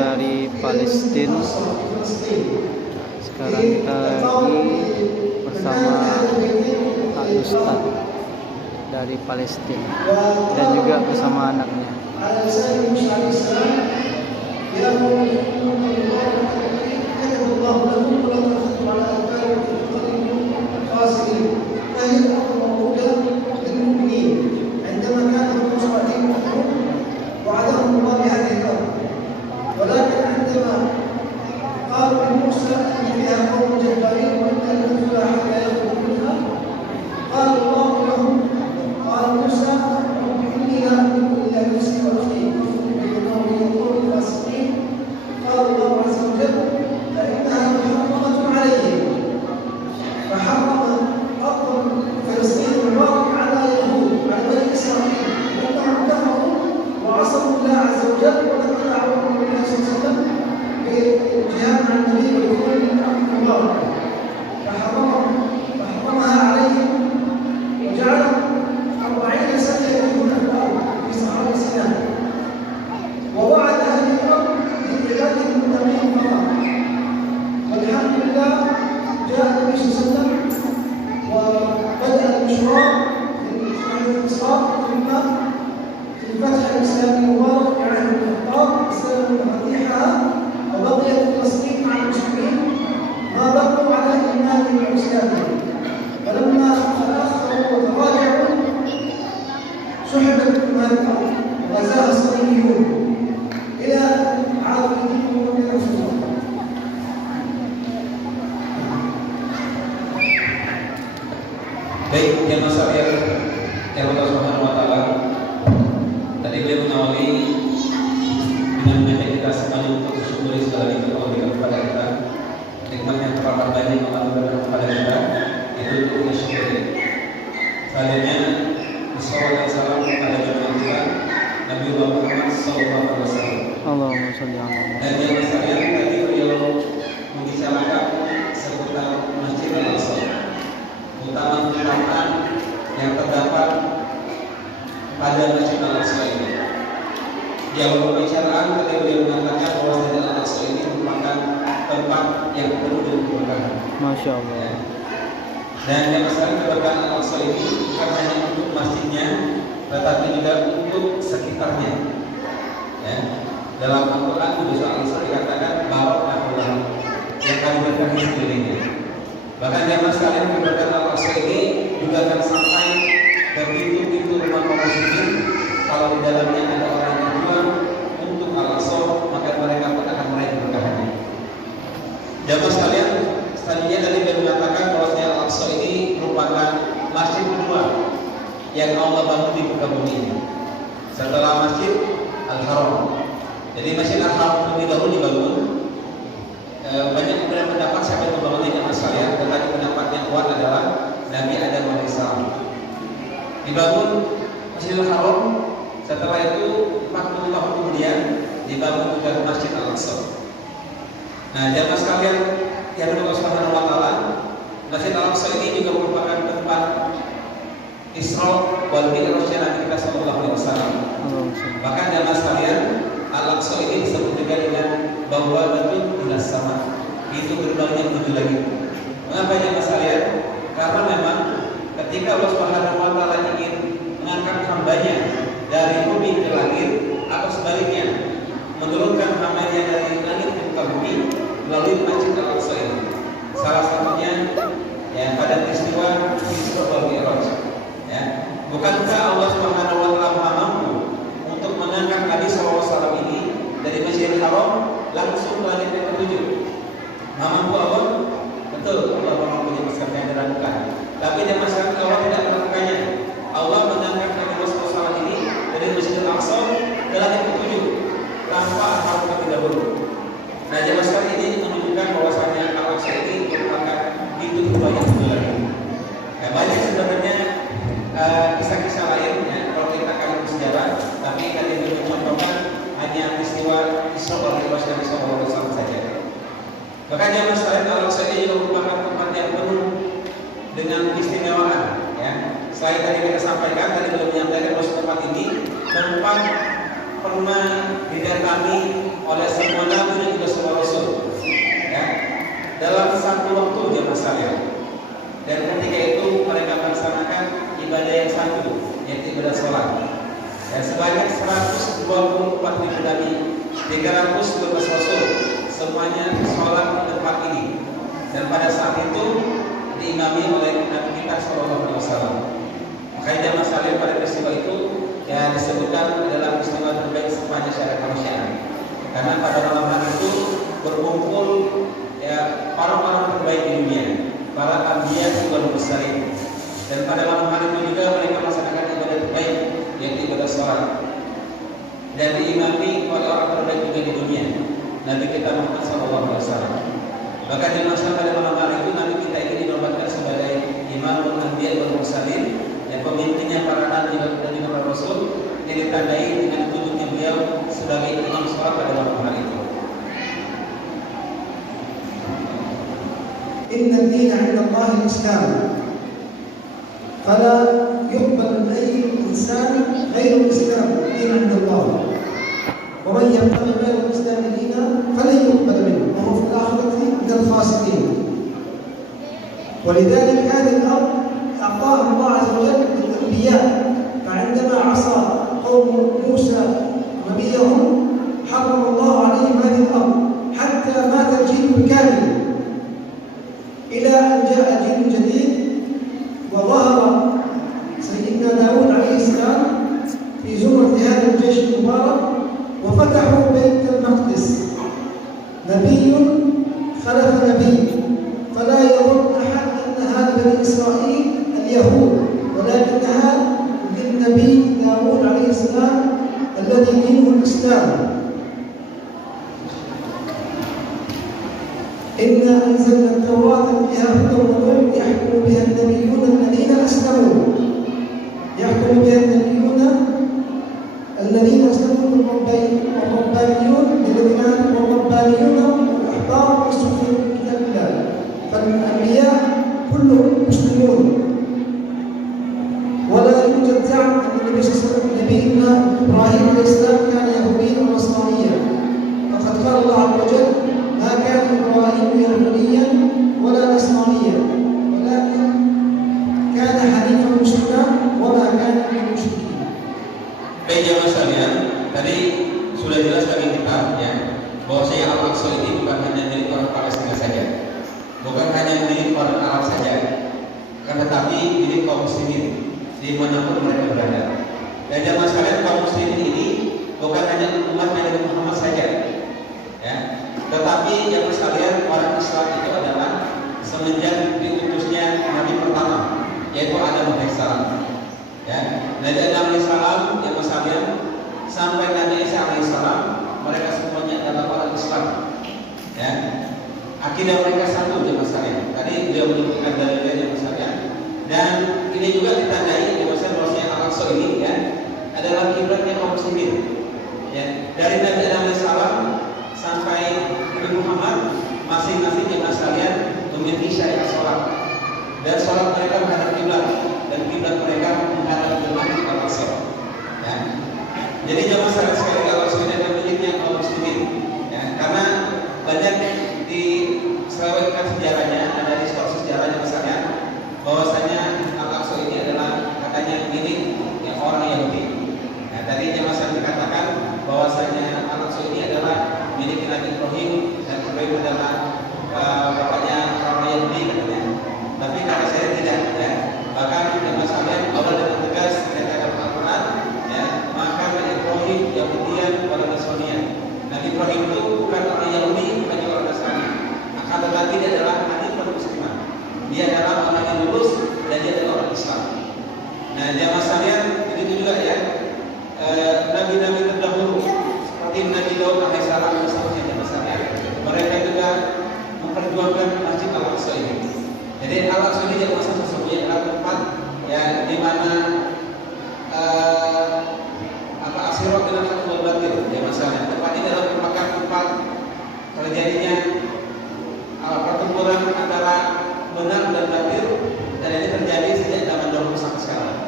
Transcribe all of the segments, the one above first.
dari Palestina. Sekarang kita lagi bersama Pak Ustadz dari Palestina dan juga bersama anaknya. Baik, yang masyarakat yang Allah Subhanahu wa Ta'ala tadi beliau mengawali dengan mengajak kita semuanya untuk bersyukuri segala nikmat Allah berikan kepada kita. Nikmat yang terdapat banyak yang Allah berikan kepada kita itu untuk kita syukuri. Selanjutnya Sallallahu Alaihi Wasallam kepada junjungan kita Nabi Muhammad Sallallahu Alaihi Wasallam. Allahumma sholli ala Muhammad. Dan yang masyarakat tadi beliau membicarakan seputar Masjid Al-Aqsa, utama-utama yang terdapat pada Masjid Al-Aqsa ini. Di awal pembicaraan ketika beliau mengatakan bahwa Masjid Al-Aqsa ini merupakan tempat yang penuh dengan keberkahan. Masya Allah. Dan yang masalah keberkahan Al-Aqsa ini bukan hanya untuk masjidnya, tetapi juga untuk sekitarnya. Ya. Dalam Al-Quran di surah Al-Aqsa dikatakan barakahullah, yang kami berkahi sekelilingnya. Bahkan jamaah sekalian keberkahan Al-Aqsa ini juga akan sampai ke pintu-pintu rumah kaum muslimin. Kalau di dalamnya ada orang yang berjuang untuk Al-Aqsa, maka mereka pun akan meraih keberkahannya. Jamaah sekalian, selanjutnya tadi dia mengatakan bahwasanya Al-Aqsa ini merupakan masjid kedua yang Allah bangun di muka bumi ini setelah Masjid Al-Haram. Jadi Masjid Al-Haram lebih dahulu dibangun. Banyak beberapa pendapat siapa yang membangunnya jamaah sekalian, tetapi pendapat yang kuat adalah Nabi Adam alaihissalam. Dibangun Masjidil Haram, setelah itu 40 tahun kemudian dibangun juga Masjid Al-Aqsa. Nah, jamaah sekalian yang Allah Subhanahu wa Ta'ala, Masjid Al-Aqsa ini juga merupakan tempat Isra wal Mi'rajnya Nabi kita sallallahu alaihi wasallam. Bahkan jamaah sekalian, Al-Aqsa ini disebut juga dengan bahwa betul ila sama, itu gerbangnya menuju langit. Mengapa jemaah sekalian? Karena memang ketika Allah Subhanahu wa Ta'ala ingin mengangkat hambanya dari bumi ke langit atau sebaliknya menurunkan hambanya dari langit ke muka bumi melalui Masjid Al-Aqsa ini. Salah satunya ya pada peristiwa Isra wal Mi'raj. Ya, bukankah Allah Subhanahu wa Ta'ala Maha mampu untuk mengangkat Nabi sallallahu alaihi wasallam ini dari Masjidil Haram langsung ke langit yang ketujuh? Mampu Allah? Betul, Allah mampu menyebabkan yang diragukan. Tapi dia masyarakat Allah tidak melakukannya. Allah mengangkat Nabi Muhammad SAW ini dari Masjidil Aqsa ke langit ketujuh tanpa harus terlebih dahulu. Nah, jemaah sekalian ini menunjukkan bahwasanya Al-Aqsa ini merupakan pintu kedua yang lagi. Ya, banyak sebenarnya kisah-kisah lainnya kalau kita kali sejarah, tapi kali ini mencontohkan hanya peristiwa Isra wal Mi'raj Nabi sallallahu alaihi wasallam saja. Bahkan jemaah sekalian, Al-Aqsa ini juga merupakan tempat yang penuh dengan keistimewaan. Ya, selain tadi kita sampaikan, tadi belum menyampaikan bahwa tempat ini tempat pernah didatangi oleh semua ibadah sholat. Ya, sebanyak 124 ribu nabi, 312 rasul, semuanya sholat di tempat ini. Dan pada saat itu diimami oleh Nabi kita Sallallahu Alaihi Wasallam. Makanya jamaah sekalian, pada peristiwa itu yang disebutkan adalah peristiwa terbaik sepanjang sejarah kemanusiaan. Karena pada malam hari itu berkumpul ya orang-orang terbaik di dunia, para anbiya wal mursalin. Dan pada malam hari itu juga mereka melaksanakan ibadah terbaik, yaitu ibadah sholat. Dan diimami oleh orang terbaik juga di dunia, Nabi kita Muhammad Sallallahu Alaihi Wasallam. Bahkan di masa pada malam hari itu Nabi kita ini dinobatkan sebagai Imamul Anbiya wal Mursalin, yang pemimpinnya para nabi dan juga para rasul, yang ditandai dengan duduknya beliau sebagai imam sholat pada malam hari itu. Inna ad-dina 'inda Allah al-Islam, fala yuqbal ayyu insan ghairu al-Islam dinan 'inda Allah. ومن يبتغي غير الاسلام دينا فلن يقبل منه وهو في الاخره من الخاسرين. ولذلك هذا الامر اعطاه الله عز وجل للانبياء، فعندما عصى قوم موسى نبيهم حرم الله عليهم هذا الامر حتى مات الجيل بكامل، الى ان جاء جيل جديد وظهر سيدنا داود عليه السلام في زمرة هذا الجيش المبارك وفتحوا بيت المقدس. نبي خلف نبي، فلا يظن أحد أن هذا بني إسرائيل اليهود، ولكنها للنبي داود عليه السلام الذي دينه الإسلام. إنا أنزلنا التوراة فيها هدى ونور يحكم بها النبيون الذين أسلموا، يحكم بها النبيون الذين أسلموا والربانيون والربانيون والأحبار والصوفيون من كتاب الله. فالأنبياء كلهم مسلمون، ولا يوجد زعم أن النبي صلى الله عليه وسلم نبينا إبراهيم عليه السلام كان يهوديا ونصرانيا، فقد قال الله عز وجل: ما كان إبراهيم يهوديا ولا نصرانيا ولكن كان حنيفا مسلما وما كان من المشركين. Baik jamaah sekalian, tadi sudah jelas bagi kita ya, bahwa saya Al-Aqsa ini bukan hanya milik orang Palestina saja, bukan hanya milik orang Arab saja, akan tetapi milik kaum muslimin dimanapun mereka berada. Dan jamaah sekalian, kaum muslimin ini bukan hanya umat Nabi Muhammad saja, ya, tetapi jamaah sekalian, orang Islam itu adalah semenjak diutusnya Nabi pertama, yaitu Adam alaihissalam. Ya, Nabi Adam alaihissalam yang sekalian sampai Nabi Isa alaihissalam, mereka semuanya adalah orang Islam. Ya, akidah mereka satu jemaah sekalian. Tadi beliau menyebutkan dalilnya jemaah sekalian. Dan ini juga ditandai jemaah sekalian bahwasanya Al-Aqsa ini ya adalah kiblatnya kaum muslimin. Ya, dari Nabi Adam alaihissalam sampai Nabi Muhammad, masing-masing jemaah sekalian memiliki syariat sholat. Dan sholat mereka menghadap kiblat, dan kiblat mereka menghadap Masjid Al-Aqsa. Ya. Jadi jamaah sekalian, Al-Aqsa ini adalah miliknya kaum muslimin. Ya, karena banyak diselewengkan sejarahnya, ada diskursus sejarahnya misalnya bahwasanya Al-Aqsa ini adalah katanya milik yang orang Yahudi. Nah, tadi jamaah sekalian dikatakan bahwasanya Al-Aqsa ini adalah milik Nabi Ibrahim dan Ibrahim adalah bapaknya orang Yahudi katanya. Tapi kata saya tidak, ya. Bahkan jemaah sekalian, Allah dengan tegas menyatakan Al-Quran, ya, maka Nabi Ibrahim Yahudian wala Nasranian. Nabi Ibrahim itu bukan orang Yahudi, bukan juga orang Nasrani. Akan tetapi dia adalah hanifan muslimah. Dia adalah orang yang lurus dan dia adalah orang Islam. Nah, jemaah sekalian, begitu juga ya. Nabi-nabi terdahulu seperti Nabi Daud alaihissalam dan seterusnya jemaah sekalian, mereka juga memperjuangkan Masjid Al-Aqsa ini. Jadi Al-Aqsa ini adalah sesungguhnya adalah tempat ya di mana Asirah dengan Al Batil ya masalah. Tempat ini adalah merupakan tempat terjadinya pertempuran antara benar dan batil, dan ini terjadi sejak zaman dahulu sampai sekarang.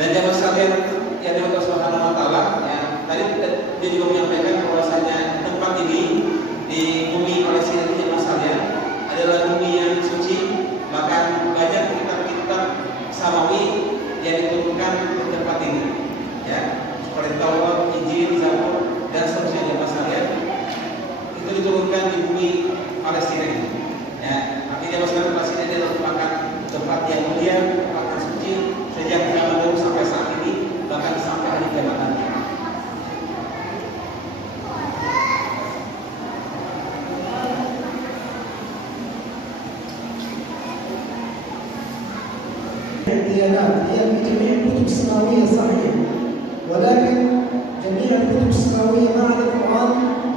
Dan jamaah sekalian yang dimiliki Subhanahu wa taala, ya, tadi dia juga menyampaikan bahwasanya tempat ini di bumi Palestina ini jamaah sekalian adalah bumi yang suci, bahkan banyak kitab-kitab samawi yang diturunkan Palestina ini. Ya, tapi dia masalah Palestina ini merupakan tempat yang mulia, tempat yang suci sejak zaman dulu sampai saat ini, bahkan sampai hari kiamat nanti. الديانات هي في جميع الكتب السماوية صحيح، ولكن جميع الكتب السماوية مع القرآن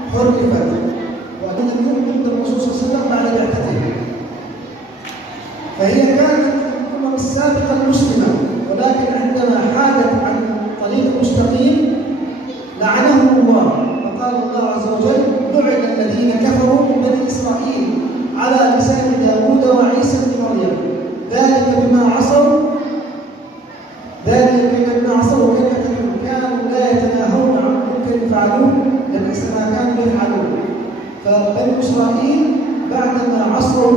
حرفت، وأن يؤمن بالرسول صلى الله عليه وسلم بعد بعثته. فهي كانت الأمم السابقة المسلمة، ولكن عندما حادت عن طريق مستقيم لعنهم الله، فقال الله عز وجل: لعن الذين كفروا من بني إسرائيل على لسان داوود وعيسى بن مريم ذلك بما عصوا كانوا لا يتناهون عن منكر فعلوه لبئس ما كانوا يفعلون. فبني إسرائيل بعدما عصوا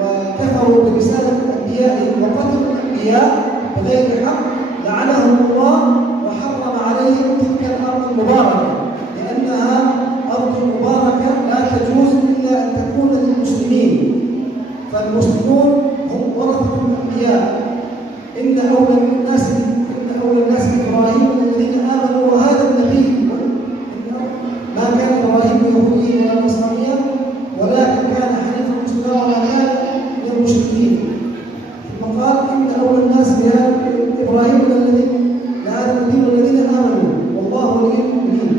وكفروا برسالة أنبيائهم وقتلوا الأنبياء بغير حق لعنهم الله وحرم عليهم تلك الأرض المباركة، لأنها أرض مباركة لا تجوز إلا أن تكون للمسلمين، فالمسلمون هم ورثة الأنبياء. إن أولى الناس بإبراهيم الذين آمنوا وهذا النبي، ما كان إبراهيم يهوديا ولا نصرانيا ولكن كان حنيفا مسلما وما كان من المشركين. ثم قال: إن أولى الناس بإبراهيم لهذا النبي والذين آمنوا والله ولي المؤمنين.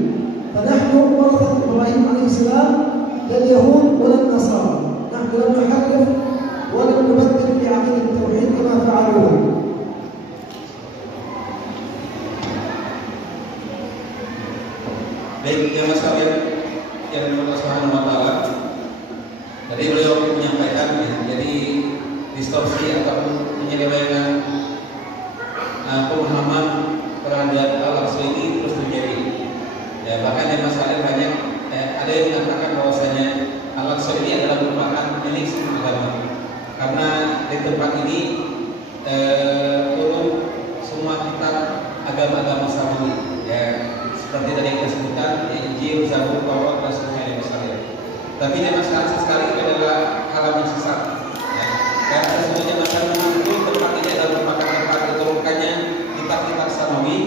فنحن ورثة إبراهيم عليه السلام لا اليهود ولا النصارى، نحن لم نحرف ولم نبدل في عقيدة التوحيد كما فعلوه. Baik, yang masalah yang Allah Subhanahu wa Ta'ala tadi beliau menyampaikan ya, jadi distorsi ataupun penyelewengan pemahaman terhadap Al-Aqsa ini terus terjadi. Ya, bahkan yang masalah banyak ada yang mengatakan bahwasanya Al-Aqsa ini adalah merupakan milik semua agama, karena di tempat ini turun semua kitab agama-agama Samawi. Ya, seperti tadi yang disebutkan Injil, Zabur, Taurat dan seterusnya misalnya. Tapi yang masalah sekali itu adalah hal yang sesat. Ya. Karena sesungguhnya masalah itu tempat ini adalah merupakan tempat diturunkannya kitab-kitab Samawi.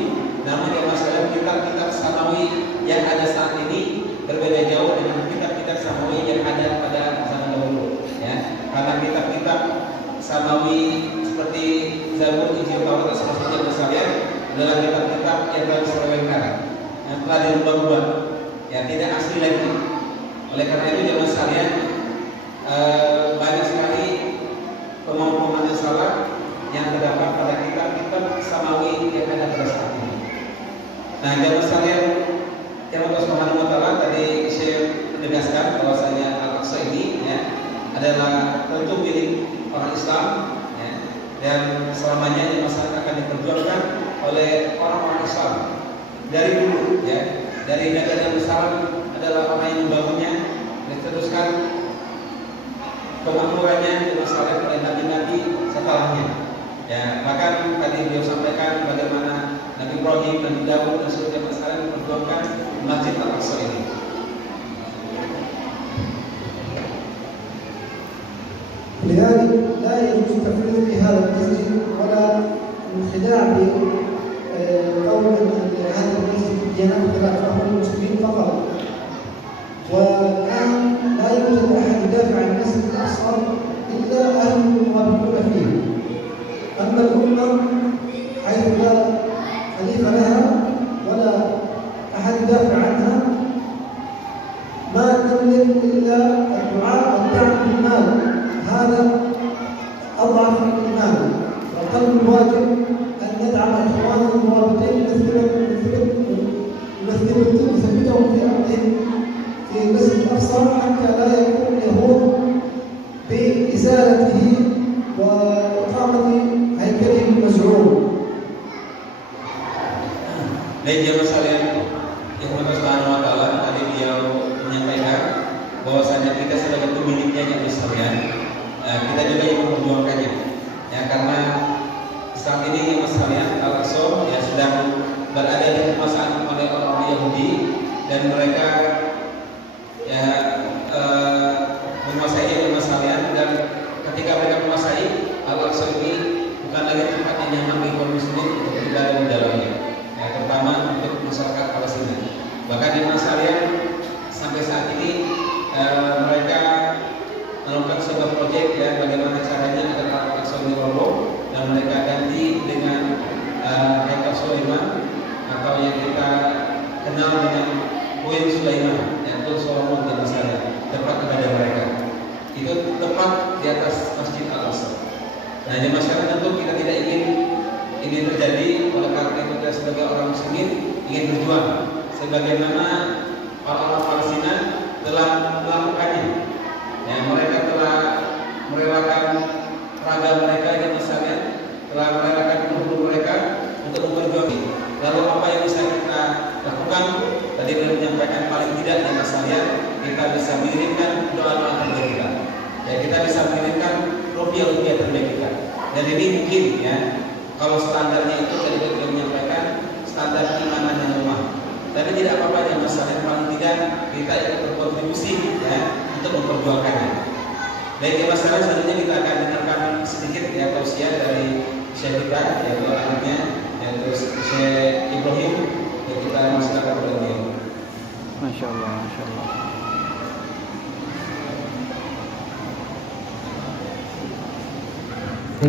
Namun yang masalah kitab-kitab Samawi yang ada saat ini berbeda jauh dengan kitab-kitab Samawi yang ada pada zaman dahulu. Ya. Karena kitab-kitab Samawi seperti Zabur, Injil, Taurat dan seterusnya misalnya adalah kitab-kitab yang telah diselewengkan, yang telah dirubah-rubah, ya tidak asli lagi. Oleh karena itu jemaah sekalian, banyak sekali pemahaman yang salah yang terdapat pada kitab-kitab Samawi yang ada pada saat ini. Nah, jemaah sekalian, yang Allah Subhanahu wa Ta'ala tadi saya menegaskan bahwasanya Al-Aqsa ini ya adalah tentu milik orang Islam, ya, dan selamanya yang masyarakat akan diperjuangkan oleh orang-orang Islam dari dulu, ya, dari Nabi Adam Salam adalah orang yang membangunnya, diteruskan kemakmurannya dimasalahkan oleh nabi-nabi setelahnya. Ya, bahkan tadi beliau sampaikan bagaimana Nabi Ibrahim, Nabi Daud dan seluruh masalah memperjuangkan Masjid Al-Aqsa ini. لذلك لا يجوز التفريط في هذا المسجد ولا الخداع بقول ان هذا المسجد ينام خلافه المسلمين فقط. والان لا يوجد احد يدافع عن المسجد الاقصى الا اهل المرابطون فيه. اما الامه حيث لا خليفه لها ولا احد يدافع عنها ما تملك الا الدعاء والدعم بالمال، هذا أضعف الإيمان. والقلب الواجب أن ندعم إخواننا المرابطين نثبتهم في أرضهم في المسجد الأقصى حتى لا يكون اليهود بإزالته وإقامة هيكله المزعوم. Baik jemaah sekalian, yang Allah Subhanahu wa Ta'ala tadi beliau menyampaikan bahwasanya kita sebagai pemiliknya yang sekalian, kita juga yang memperjuangkannya, ya, karena saat ini yang sekalian Al-Aqsa ya sedang berada di kekuasaan oleh orang Yahudi dan mereka ya Dan masyarakat tentu kita tidak ingin ini terjadi. Oleh karena itu kita sebagai orang muslimin ingin berjuang sebagaimana orang-orang Palestina telah melakukannya. Ya, mereka telah merelakan raga mereka yang misalnya telah merelakan tubuh mereka untuk memperjuangkan. Lalu apa yang bisa kita lakukan? Tadi beliau menyampaikan paling tidak di masalahnya kita bisa mengirimkan doa-doa terbaik kita. Ya, kita bisa mengirimkan rupiah-rupiah terbaik kita. Dan ini mungkin ya, kalau standarnya itu tadi beliau menyampaikan standar keimanan yang lemah. Tapi tidak apa-apa yang masalahnya paling tidak kita ikut berkontribusi ya untuk memperjuangkannya. Baik, masalah selanjutnya kita akan dengarkan sedikit ya tausiah dari Syekh kita yaitu anaknya yaitu Syekh Ibrahim. Ya, kita silakan beliau. Masya Allah, Masya Allah. من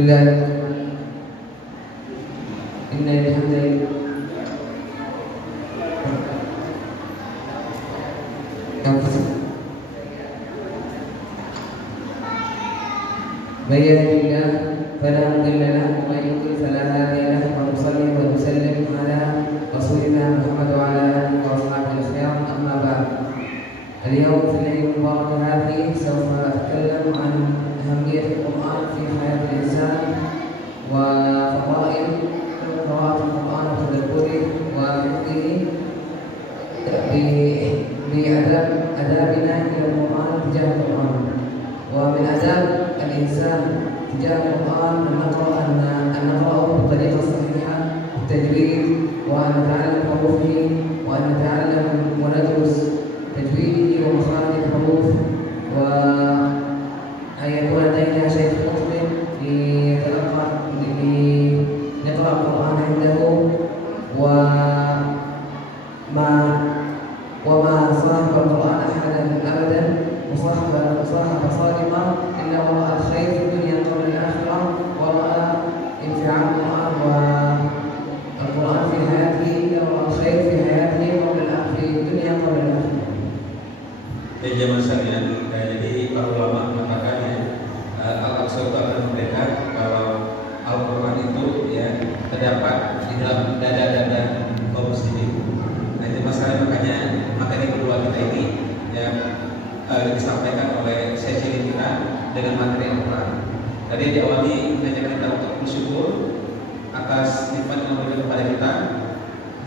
يهده الله فلا مضل له ومن يضلل فلا هادي له ونصلي ونسلم على رسولنا محمد وعلى اله واصحابه الاخيار اما بعد. اليوم في الليله المباركه هذه سوف اتكلم عن اهميه القران في حياه الانسان وفضائل قراءه القران وتدبره وحفظه بآدابنا الى القران تجاه القران. ومن آداب الإنسان تجاه القرآن أن نقرأه بطريقة صحيحة بالتجويد وأن نتعلم حروفه وأن نتعلم وندرس تجويده ومخارج الحروف وأن يكون لدينا شيخ مطلق لنقرأ القرآن عنده وما صاحب القرآن أحدا أبدا وصاحب صادقا إلا ورأى الخير في الدنيا قبل الآخرة ورأى انفعال القرآن والقرآن في حياته إلا ورأى الخير في حياته في الدنيا قبل الآخرة. Di zaman sekalian, jadi para ulama mengatakan ya Al-Aqsa itu akan memberikan kalau Al-Quran itu ya terdapat di dalam dada-dada kaum muslimin. Nah itu masalah makanya materi kedua kita ini ya disampaikan oleh sesi kita dengan materi Al-Quran. Tadi diawali mengajak kita untuk bersyukur atas nikmat yang diberikan kepada kita.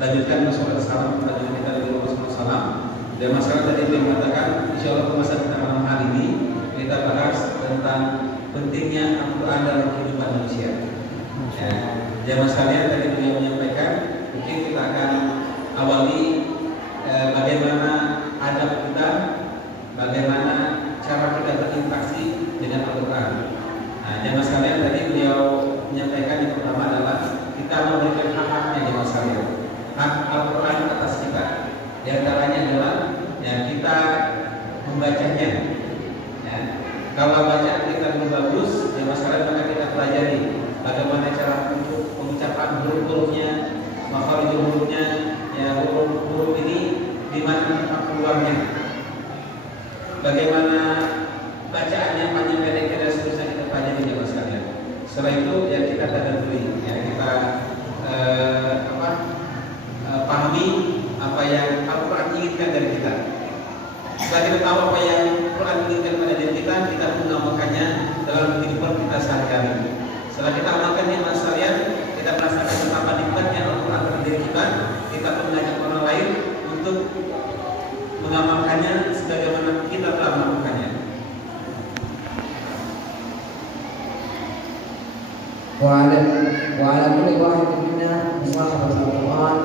Lanjutkan masalah salam kepada kita dari Rasulullah SAW. Dan masalah tadi beliau mengatakan, insya Allah pembahasan kita malam hari ini kita bahas tentang pentingnya Al-Quran dalam kehidupan manusia. Jamaah sekalian, tadi beliau menyampaikan, mungkin kita akan awali bagaimana adab kita, bagaimana cara kita berinteraksi dengan Al-Quran. Nah, jamaah sekalian, tadi beliau menyampaikan yang pertama adalah kita memberikan hak-haknya jamaah sekalian. Hak Al-Quran atas kita. Di antaranya adalah ya, kita membacanya. Ya. Kalau bacaan kita lebih bagus, jamaah sekalian maka kita pelajari bagaimana cara pengucapan huruf-hurufnya, makhraj hurufnya, ya huruf ini di mana tempat keluarnya. Bagaimana bacaannya, panjang pendek dan seterusnya kita pelajari jamaah sekalian. Setelah itu ya kita tadabburi, ya kita pahami apa yang Al-Quran inginkan dari kita. Setelah kita tahu apa yang Al-Quran inginkan pada diri kita, kita mengamalkannya dalam kehidupan kita sehari-hari. Setelah kita amalkannya sekalian, kita merasakan betapa nikmatnya Al-Quran pada diri kita. Kita pun mengajak orang lain untuk mengamalkannya sebagaimana kita telah melakukannya. وعلى كل واحد منا مصاحبة القرآن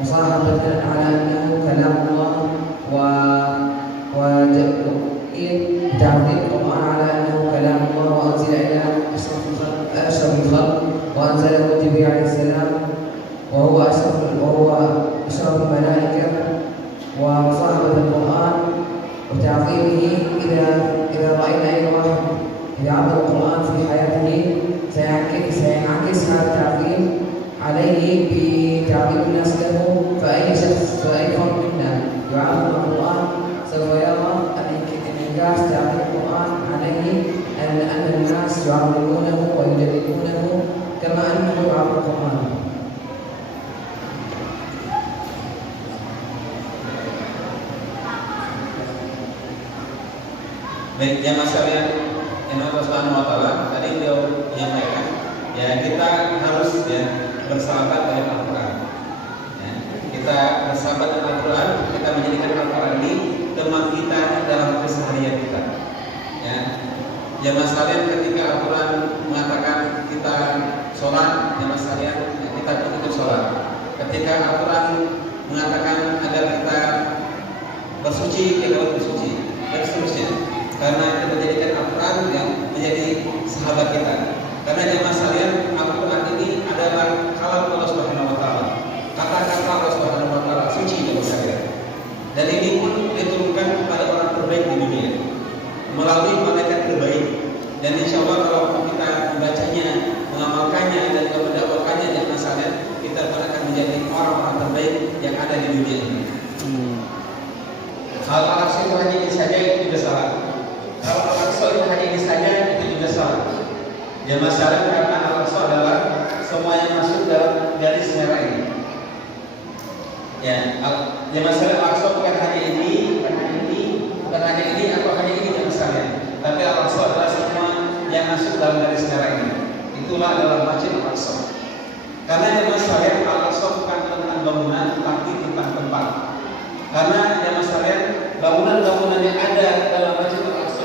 مصاحبة على أنه كلام الله وتعظيم القرآن على أنه كلام الله وأنزل إلى أشرف الخلق وأنزله جبريل عليه السلام وهو أشرف الملائكة ومصاحبة القرآن وتعظيمه إذا رأينا أي واحد إذا عظم القرآن في حياته سينعكس هذا التعظيم عليه بتعظيم الناس له. فأي شخص فأي فرد منا يعظم القرآن سوف يرى انعكاس تعظيم القرآن عليه أن الناس يعظمونه ويجددونه كما أنه على القرآن. Baik, jamaah sekalian yang Allah Subhanahu wa taala, tadi beliau menyampaikan ya kita harus bersahabat dengan Al-Qur'an. Ya, kita bersahabat dengan Al-Qur'an, kita menjadikan Al-Qur'an ini teman kita dalam keseharian kita. Ya. Jamaah sekalian, ketika Al-Qur'an mengatakan kita sholat, jamaah sekalian, kita ikut sholat. Ketika Al-Qur'an mengatakan agar kita bersuci, kita bersuci, dan seterusnya. Karena kita jadikan Al-Quran yang menjadi sahabat kita. Karena jemaah sekalian, Al-Quran ini adalah kalam Allah Subhanahu wa taala. Kata-kata Allah Subhanahu wa taala suci jemaah sekalian. Dan ini pun diturunkan kepada orang terbaik di dunia melalui malaikat terbaik. Dan insya Allah kalau kita membacanya, mengamalkannya dan mendakwakannya jemaah sekalian, kita akan menjadi orang-orang terbaik yang ada di dunia ini. Al-Aqsa itu hanya ini saja, itu juga salah. Kalau Al-Aqsa itu hanya ini saja, itu juga salah. Jamaah sekalian, karena Al-Aqsa adalah semua yang masuk dalam garis merah ini. Ya, jamaah sekalian, Al-Aqsa bukan hanya ini, bukan hanya ini atau hanya ini jamaah sekalian. Tapi Al-Aqsa adalah semua yang masuk dalam garis merah ini. Itulah adalah Masjid Al-Aqsa. Karena jamaah sekalian, Al-Aqsa bukan tentang bangunan, tapi tentang tempat. Karena jamaah sekalian, bangunan-bangunan yang ada dalam Masjid Al-Aqsa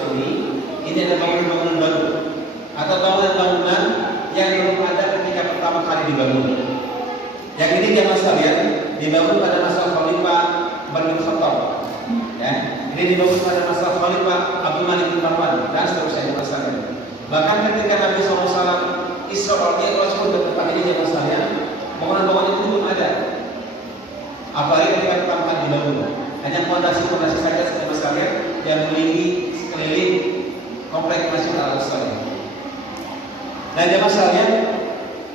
ini adalah bangunan-bangunan baru atau bangunan-bangunan yang belum ada ketika pertama kali dibangun. Yang ini jamaah sekalian dibangun pada masa Khalifah Umar bin Khattab. Ya, ini dibangun pada masa Khalifah Abu Malik bin Marwan dan seterusnya jamaah sekalian. Bahkan ketika Nabi SAW Isra wal Mi'raj ke tempat ini jamaah sekalian, bangunan-bangunan itu belum ada. Apalagi ketika pertama kali dibangun. Hanya fondasi-fondasi saja jemaah sekalian yang mengelilingi sekeliling kompleks Masjid Al-Aqsa. Nah jemaah sekalian,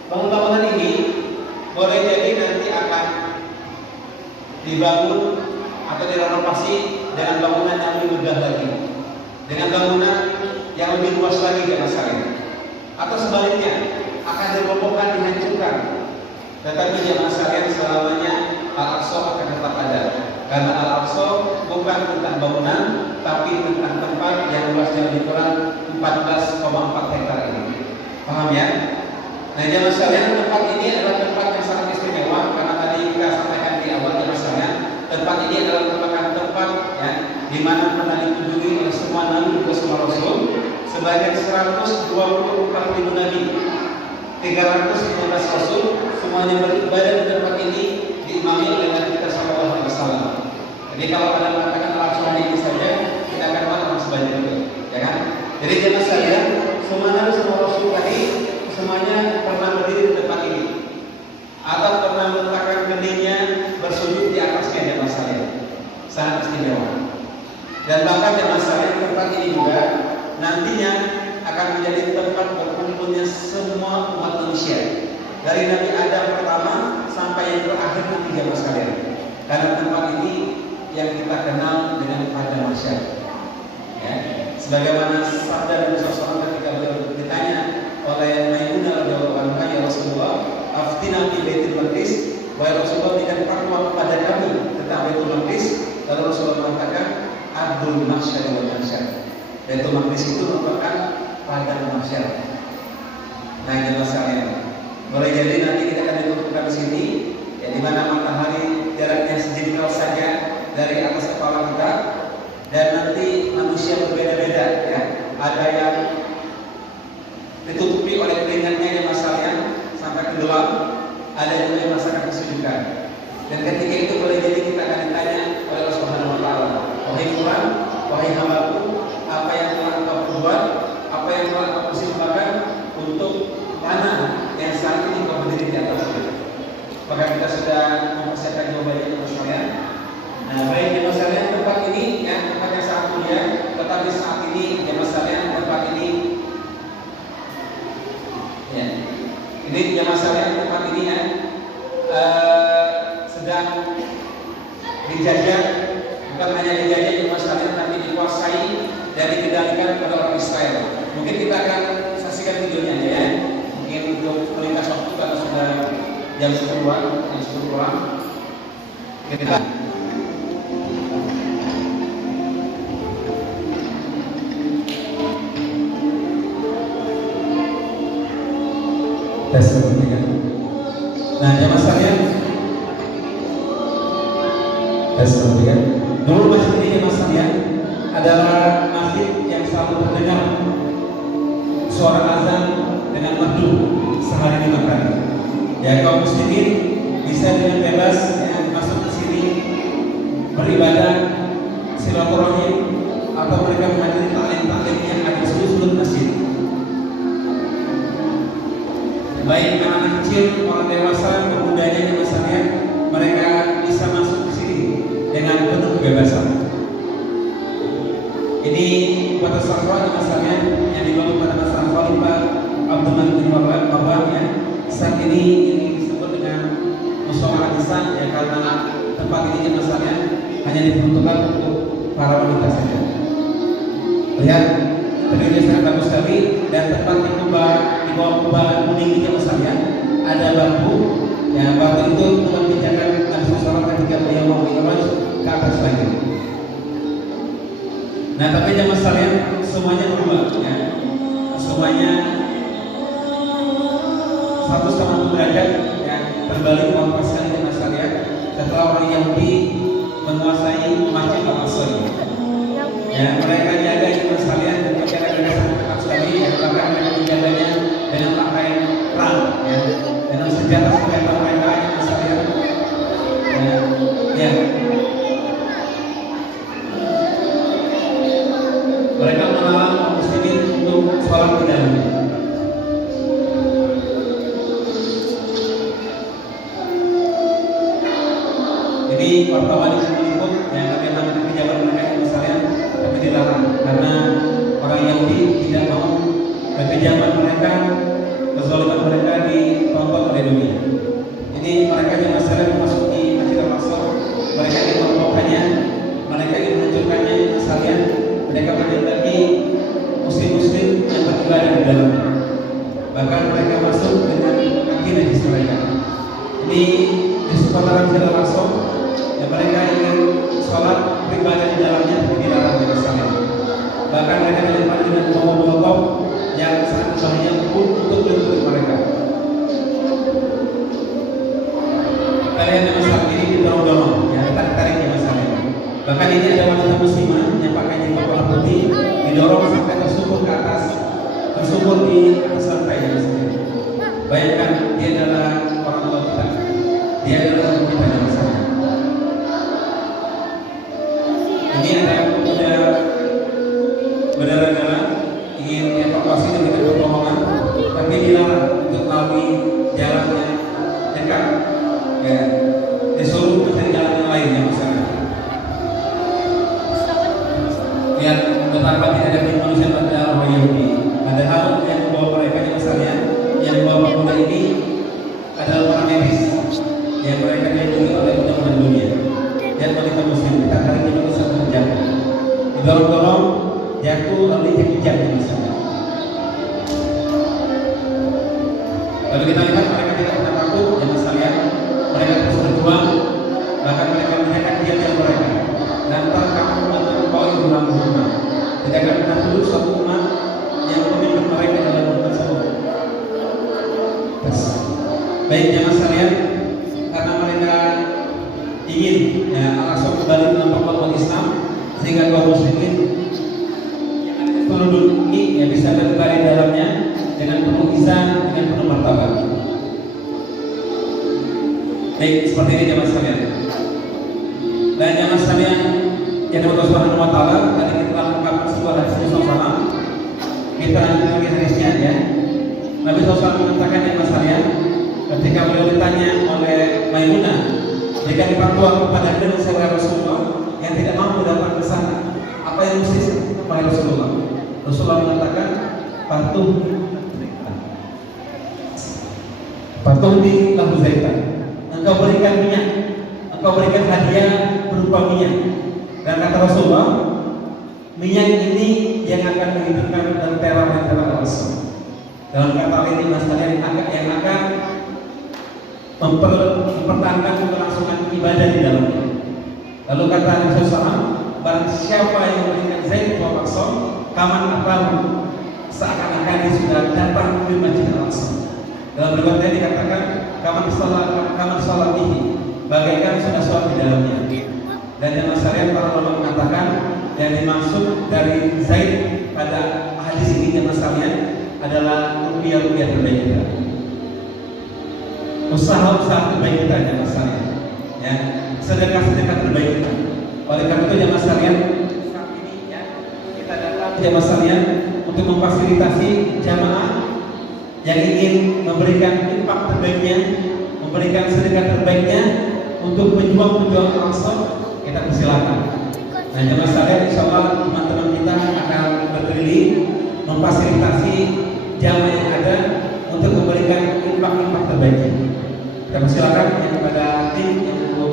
bangunan-bangunan ini boleh jadi nanti akan dibangun atau direnovasi dengan bangunan yang lebih megah lagi, dengan bangunan yang lebih luas lagi jemaah sekalian. Atau sebaliknya akan dirobohkan, dihancurkan. Tetapi jemaah sekalian, selamanya Al-Aqsa akan tetap ada. Karena Al-Aqsa bukan tentang bangunan, tapi tentang tempat yang luasnya lebih kurang 14,4 hektar ini. Paham ya? Nah jemaah sekalian, tempat ini adalah tempat yang sangat istimewa. Karena tadi kita sampaikan di awal jemaah sekalian, tempat ini adalah merupakan tempat ya, di mana pernah dikunjungi oleh semua nabi dan semua rasul sebanyak 124.000 nabi, 315 rasul, semuanya beribadah di tempat ini diimami oleh Nabi kita sallallahu alaihi wasallam. Jadi kalau ada mengatakan Al-Aqsa ini saja, kita akan tahu sebanyak itu, ya kan? Jadi jemaah sekalian, semua nabi semua rasul tadi semuanya pernah berdiri di tempat ini atau pernah meletakkan keningnya bersujud di atasnya jemaah sekalian. Sangat istimewa. Dan bahkan jemaah sekalian, tempat ini juga nantinya akan menjadi tempat berkumpulnya semua umat manusia. Dari Nabi Adam pertama sampai yang terakhir nanti jemaah sekalian. Karena tempat ini yang kita kenal dengan padang mahsyar. Ya, sebagaimana sabda Nabi SAW ketika beliau ditanya oleh Maimunah radhiyallahu anha, ya Rasulullah, aftina fi Baitul Maqdis, wahai Rasulullah, berikan fatwa kepada kami tentang Baitul Maqdis. Lalu Rasulullah mengatakan, Abdul Mahsyar wal Mahsyar. Baitul Maqdis itu merupakan padang mahsyar. Nah jemaah sekalian, boleh jadi nanti kita akan ditentukan di sini, ya, di mana matahari jaraknya sejengkal saja dari atas kepala kita, dan nanti manusia berbeda-beda, ya. Ada yang ditutupi oleh keringatnya jemaah sekalian sampai tenggelam, ada yang merasakan kesujudan. Dan ketika itu boleh jadi kita akan ditanya oleh Allah Subhanahu wa taala, wahai Tuhan, wahai hambaku, apa yang telah engkau perbuat, apa yang telah engkau persembahkan untuk tanah yang saat ini kau berdiri di atasnya. Maka kita sudah mempersiapkan jawabannya jemaah sekalian. Nah, baik jemaah sekalian, tempat ini ya, tempat yang sangat mulia, tetapi saat ini jemaah sekalian, tempat ini ya, ini jemaah sekalian, tempat ini ya sedang dijajah, bukan hanya dijajah jemaah sekalian, tapi dikuasai dan dikendalikan oleh orang Israel. Mungkin kita akan saksikan videonya ya. mungkin untuk melintas waktu karena sudah jam 10-an, jam 10 kurang. Kita tes seperti kan. Nah, jamaah sekalian, tes seperti kan. Dulu masjid ini jamaah sekalian adalah masjid yang selalu terdengar suara azan dengan merdu sehari 5 kali. Ya, kaum muslimin bisa dengan bebas ya, masuk ke sini beribadah, silaturahim, atau mereka menghadiri taklim-taklim yang ada di sudut-sudut masjid. Baik anak kecil, orang dewasa, pemudanya misalnya, mereka bisa masuk ke sini dengan penuh kebebasan. Ini pada sahabat misalnya yang dibangun pada masa Khalifah Abdul Malik bin Marwan ya. Saat ini disebut dengan musyawarah lisan ya, karena tempat ini misalnya hanya diperuntukkan untuk para wanita saja. Lihat, terdiri sangat bagus sekali dan tempat di bawah kubah kuning ini misalnya ada batu ya, batu itu telah dijaga Nabi SAW ketika beliau mau mi'raj ke atas lagi. Nah, tapi jamaah sekalian semuanya berubah ya, semuanya 180 derajat ya, terbalik kontrasnya jamaah sekalian setelah orang Yahudi menguasai Masjid Al-Aqsa ya. Mereka jaga jamaah sekalian ketika mereka sangat ketat sekali ya, bahkan mereka menjaganya dengan pakaian perang ya, dengan senjata-senjata mereka jamaah sekalian ya. Mereka melarang kaum muslimin untuk sholat di dalamnya. Jadi wartawan yang meliput yang memang pejabat mereka misalnya, tapi dilarang karena orang Yahudi tidak mau kekejaman mereka, kezaliman mereka ditonton oleh dunia. Jadi mereka yang masalah memasuki Masjid Al-Aqsa, mereka ingin merobohkannya, mereka ingin menghancurkannya misalnya. Mereka menjadi muslim-muslim yang beribadah di dalamnya. Bahkan mereka masuk dengan kaki najis mereka. Ini di seputaran Masjid Al-Aqsa yang mereka ingin sholat beribadah di dalamnya, tapi dilarang oleh Islam. Bahkan mereka dilempar dengan bom-bom yang sangat berbahaya untuk melindungi mereka. Kalian yang masalah ini didorong-dorong, ya, tarik-tariknya masalah. Bahkan ini ada wanita muslimah yang pakai jilbab warna putih didorong sampai tersungkur ke atas, tersungkur di atas lantai yang sendiri. Bayangkan dia adalah orang tua kita, dia adalah orang kita yang sama. Ini ada pemuda berdarah-darah ingin evakuasi dengan pertolongan, tapi dilarang untuk melalui jalan yang dekat. Ya, disuruh mencari jalan yang lain yang misalnya. Lihat betapa tidak ada manusia pada orang Yahudi. Padahal yang membawa mereka misalnya, yang membawa pemuda ini adalah orang medis yang mereka dilindungi oleh undang-undang dunia. Dan wanita muslim kita kali ini bisa terjatuh, didorong-dorong jatuh lalu dijak-jak misalnya. Lalu kita lihat mereka tidak pernah takut ya misalnya, mereka terus berjuang, bahkan mereka menyaksikan diam mereka. Lantar kamu kau ibu Muhammad tidak akan pernah duduk suatu umat yang memimpin mereka dalam umat tersebut. Baik jamaah sekalian, karena mereka ingin ya, Al-Aqsa kembali menampakkan umat Islam sehingga kaum muslimin yang ada di seluruh dunia ya, bisa kembali dalamnya dengan penuh izan, dengan penuh martabat. Baik, seperti ini jamaah sekalian. Dan jamaah sekalian yang Allah Subhanahu wa Ta'ala, tadi kita telah mengungkapkan sebuah hadis SAW. Kita lanjut lagi hadisnya ya. Nabi SAW mengatakan yang masalahnya ketika beliau ditanya oleh Maimunah, jika dipatuah kepada dengan seorang Rasulullah yang tidak mampu datang ke sana, apa yang mesti kepada Rasulullah? Rasulullah mengatakan patuh di lahu zaitan. Engkau berikan minyak, engkau berikan hadiah berupa minyak. Dan kata Rasulullah, minyak ini yang akan menghidupkan dan terang Al-Aqsa. Dalam kata lain masalah yang akan mempertahankan kelangsungan ibadah di dalamnya. Lalu kata Nabi SAW, barang siapa yang memberikan Zaid wa Aqsa, kaman atahu, seakan-akan dia sudah datang ke Masjid Al-Aqsa. Dalam riwayatnya dikatakan kaman salat ini, bagaikan sudah sholat di dalamnya. Dan yang masyarakat para ulama mengatakan yang dimaksud dari Zaid pada hadis ini yang masalahnya adalah rupiah-rupiah terbaik kita, usaha-usaha terbaik kita yang masalahnya, ya, sedekah-sedekah terbaik kita. Oleh karena itu yang masalahnya saat ini ya kita datang yang masalahnya untuk memfasilitasi jamaah yang ingin memberikan infak terbaiknya, memberikan sedekah terbaiknya untuk pejuang-pejuang Al-Aqsa, kita persilakan. Nah, jemaah sekalian, insyaallah teman-teman kita akan berkeliling memfasilitasi jamaah yang ada untuk memberikan infak-infak terbaiknya. Kita persilakan yang kepada tim yang untuk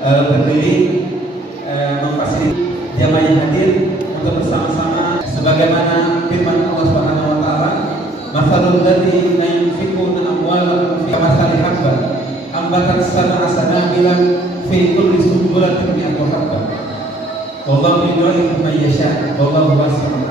berkeliling memfasilitasi jamaah yang hadir untuk bersama-sama sebagaimana firman Allah Subhanahu wa taala, "Matsalul ladzina yunfiquna amwalahum fi kamathali habbatin ambatat sab'a sanabilan fi kulli sunbulatin mi'atu habbah. Wallahu yudhi'u man yasha' wallahu wasi'un 'alim."